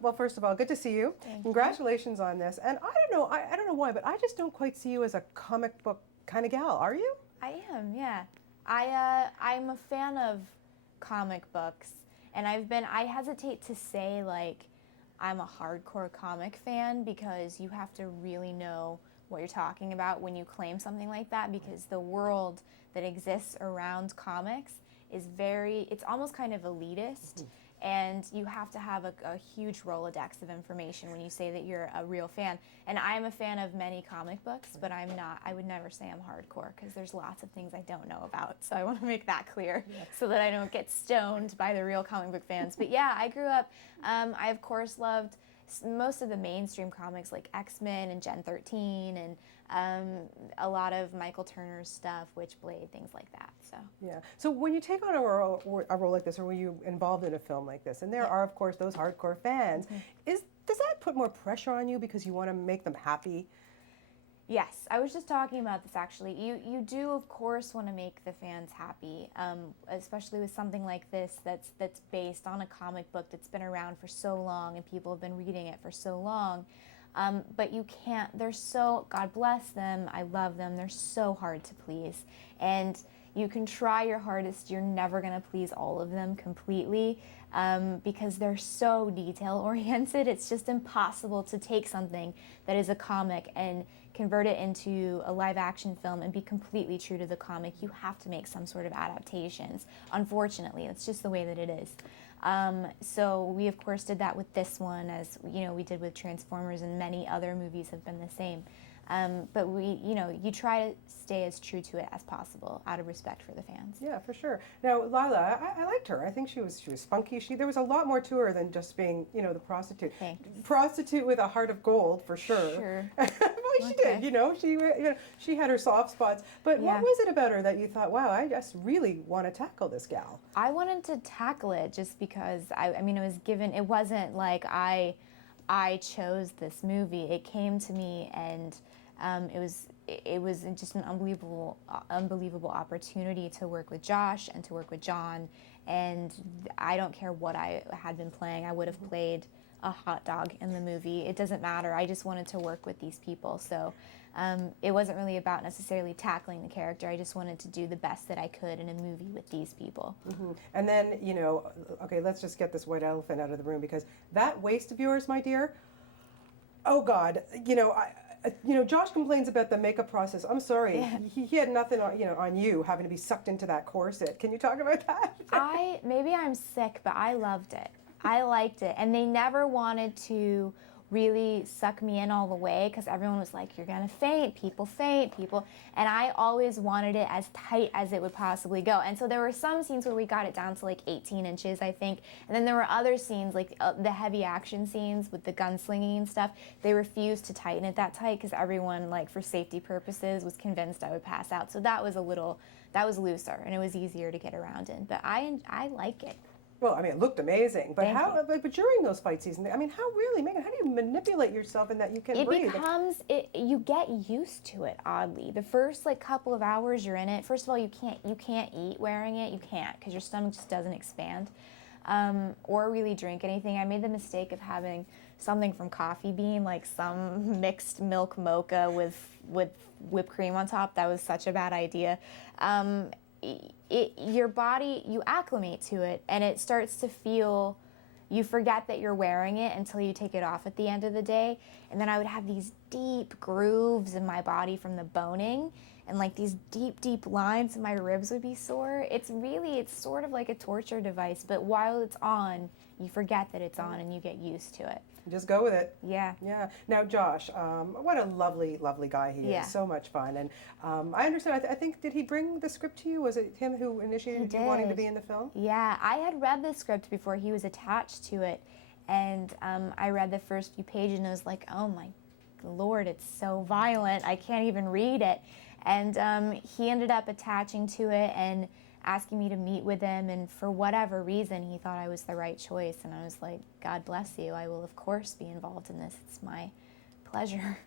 Well, first of all, good to see you. Thank you. Congratulations on this. And I don't know, I don't know why, but I just don't quite see you as a comic book kind of gal. Are you? I am, yeah. I'm a fan of comic books, and I hesitate to say like I'm a hardcore comic fan because you have to really know what you're talking about when you claim something like that, because the world that exists around comics is it's almost kind of elitist. And you have to have a huge Rolodex of information when you say that you're a real fan. And I'm a fan of many comic books, but I would never say I'm hardcore because there's lots of things I don't know about. So I want to make that clear so that I don't get stoned by the real comic book fans. But yeah, I grew up, I of course loved most of the mainstream comics like X-Men and Gen 13 and a lot of Michael Turner's stuff, Witchblade, things like that. So Yeah. So when you take on a role like this, or when you're involved in a film like this, and there are, of course, those hardcore fans, does that put more pressure on you because you want to make them happy? yes, I was just talking about this actually. You do of course want to make the fans happy, especially with something like this that's based on a comic book that's been around for so long and people have been reading it for so long. But you can't. They're so, God bless them. I love them. They're so hard to please, and you can try your hardest. You're never gonna please all of them completely, because they're so detail oriented. It's just impossible to take something that is a comic and convert it into a live action film and be completely true to the comic. You have to make some sort of adaptations. Unfortunately, it's just the way that it is. So we of course did that with this one, as you know, we did with Transformers, and many other movies have been the same. But you try to stay as true to it as possible out of respect for the fans. Yeah, for sure. Now, Lila, I liked her. I think she was spunky. There was a lot more to her than just being, the prostitute. Thanks. Prostitute with a heart of gold, for sure. Sure. Well, she Okay. did. She had her soft spots. But what Yeah. was it about her that you thought, wow, I just really want to tackle this gal? I wanted to tackle it just because it wasn't like I chose this movie. It came to me, and it was just an unbelievable opportunity to work with Josh and to work with John. And I don't care what I had been playing. I would have played a hot dog in the movie. It doesn't matter. I just wanted to work with these people. So it wasn't really about necessarily tackling the character. I just wanted to do the best that I could in a movie with these people. And then, okay, let's just get this white elephant out of the room, because that waist of yours, my dear, oh God, Josh complains about the makeup process. I'm sorry, Yeah. he had nothing on you having to be sucked into that corset. Can you talk about that? Maybe I'm sick, but I loved it. I liked it. And they never wanted to really suck me in all the way, because everyone was like, you're gonna faint, people faint, people. And I always wanted it as tight as it would possibly go. And so there were some scenes where we got it down to like 18 inches, I think. And then there were other scenes, like the heavy action scenes with the gunslinging and stuff, they refused to tighten it that tight because everyone, like for safety purposes, was convinced I would pass out. So that was looser and it was easier to get around in. But I like it. Well, I mean, it looked amazing, but Thank you. but during those fight scenes, I mean, how really, Megan, how do you manipulate yourself in that you can breathe? You get used to it, oddly. The first like couple of hours you're in it, first of all, you can't eat wearing it. You can't, because your stomach just doesn't expand, or really drink anything. I made the mistake of having something from Coffee Bean, like some mixed milk mocha with whipped cream on top. That was such a bad idea. Your body, you acclimate to it, and it starts to feel, you forget that you're wearing it until you take it off at the end of the day. And then I would have these deep grooves in my body from the boning, and like these deep lines, and my ribs would be sore. It's sort of like a torture device, but while it's on, you forget that it's on and you get used to it. Just go with it. Yeah. Yeah. Now, Josh, what a lovely guy he Yeah. is. So much fun. And I understand, I think, did he bring the script to you? Was it him who initiated you wanting to be in the film? Yeah, I had read the script before he was attached to it, and I read the first few pages and I was like, oh my Lord, it's so violent. I can't even read it. And he ended up attaching to it and asking me to meet with him, and for whatever reason he thought I was the right choice, and I was like, God bless you, I will of course be involved in this, it's my pleasure.